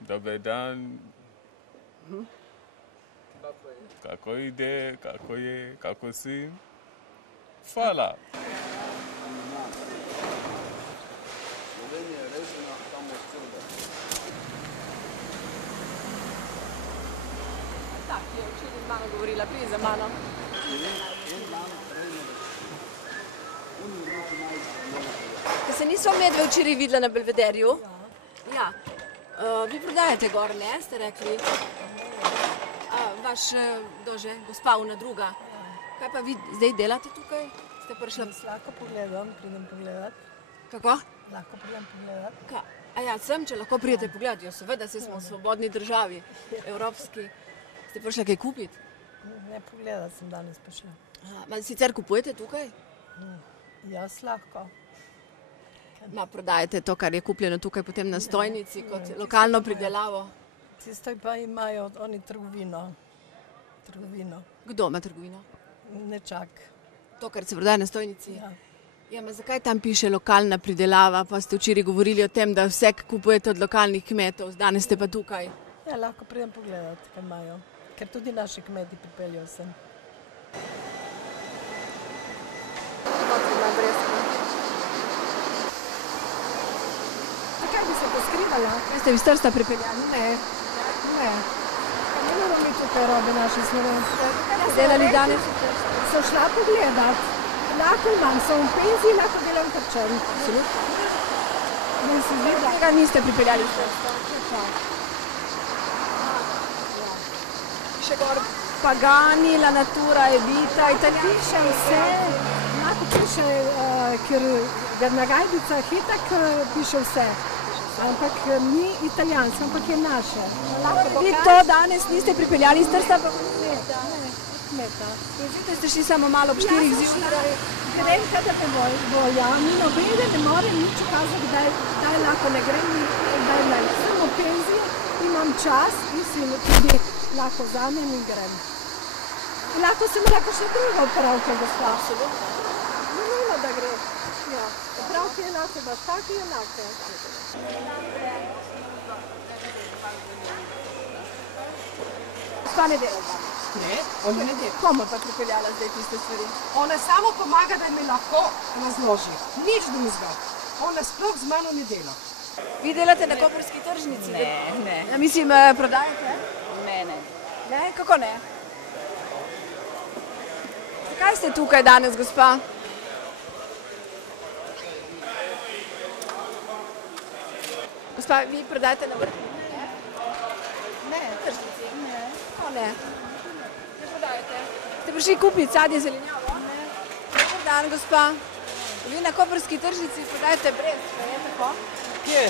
Dober dan. Kako ide, kako je, kako si? Hvala. Tak, je včeraj z mano govorila, prije za mano. Ker se nismo medve včeraj videla na Belvederju? Ja. Vi prodajate gor, ne, ste rekli? Vaš, dože, gospa una druga. Kaj pa vi zdaj delate tukaj? Ste prišla? Lahko pogledam, pridem pogledat. Kako? Lahko pridem pogledat. Ja, sem, če lahko pridete pogledat. Jo, seveda, se smo v svobodni državi, evropski. Ste prišla kaj kupiti? Ne, pogledat sem danes prišla. Sicer kupujete tukaj? Jaz lahko. Prodajate to, kar je kupljeno tukaj potem na stojnici, kot lokalno pridelavo? Tisto pa imajo oni trgovino. Kdo ima trgovino? Nečak. To, kar se prodaja na stojnici? Ja. Ja, zakaj tam piše lokalna pridelava, pa ste včeraj govorili o tem, da vse kupujete od lokalnih kmetov, danes ste pa tukaj? Ja, lahko pridem pogledat, kaj imajo. Ker tudi naši kmeti pripeljajo sem. Zakaj bi se to skrivala? Kaj ste vi s Trsta pripeljali? Ne. Pa ne moramo mi tukaj robe naše slovenske. Delali danes? Sem šla pogledat. Lahko imam, sem v penziji, lahko delam trčem. Absolutno. In se zdi, da... Tega niste pripeljali s Trsta? Še gor Pagani, La Natura, Evita, Italijani. Piše vse, lahko piše, ker na Gajdicah itak piše vse. Ampak ni italijansko, ampak je naše. Vi to danes niste pripeljali s Trsta? Kmeta. Zjutraj ste šli samo malo ob 4 zjutraj. Grem, kada me boja, mi nobene ne morem nič ukazati, kdaj lahko ne grem, kdaj ne. Sem v penziji, imam čas in si tudi lahko vzamem in grem. In lahko sem lahko še druga opravka, gospa. Ne nujno, da gre. Ja, opravke enake, baš take enake. Gospa ne dela danes? Ne, ona ne dela. Komu pa pripeljala zdaj tiste stvari? Ona samo pomaga, da mi lahko razloži. Nič drugega. Ona sploh z mano ne dela. Vi delate na koprski tržnici? Ne. Ja, mislim, prodajate? Ne. Ne? Kako ne? Zakaj ste tukaj danes, gospa? Gospa, vi prodajate na vrhu? Ne. Tržnici? Ne. Kako ne? Ne prodajate? Ste prišli kupiti sadje zelenjavo? Ne. Dobar dan, gospa. Vi na koprski tržnici prodajate brez, je tako? Kje?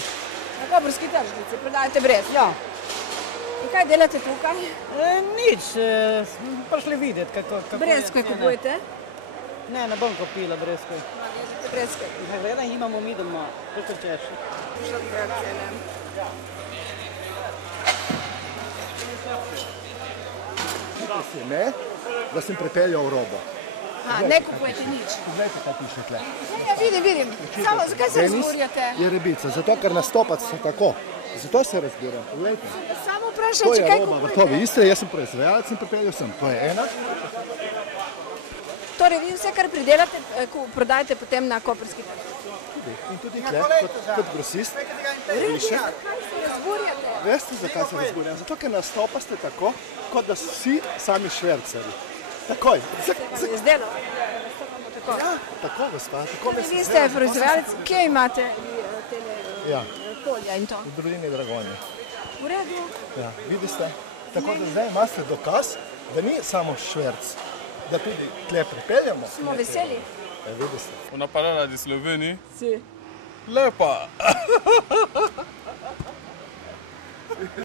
Na koprski tržnici prodajate brez? Ja. In kaj delate tukaj? Nič, smo prišli videti, kako Breskve kupujete? Ne bom kupila breskve. Breskve. Gledaj, imamo mi doma, kako ćeš. Ne, da sem pripeljal robo. Ne kupujete nič? Poglejte, kaj piše tle. Ja, vidim. Samo, zakaj se razburjate? Je rebica, zato ker nastopati se tako. Zato se razbiram, poglejte. Samo To vprašam, če je kaj roba, kupujete. vrtovi Istre, jaz sem proizvajalec in pripeljal sem. To je ena. Torej, vi vse, kar pridelate, prodajate potem na koprski tržnici. In tudi tle, kot grosist. Piše. Kaj se razburjate? Veste, zakaj se razburjam? Zato, ker nastopaste tako, kot da vsi sami švercari. Takoj. Vam je zdelo? Tako. Ja, tako, gospa. Tako me se Vi zve. ste proizvajalec, kje imate tele Ja, polja in to? v dolini Dragonje. V redu. Ja, vidite. Tako da zdaj imate dokaz, da ni samo šverc, da tudi tle pripeljamo. Smo veseli. Ja, vidite. Una parola di Sloveniji? Si. Lepa.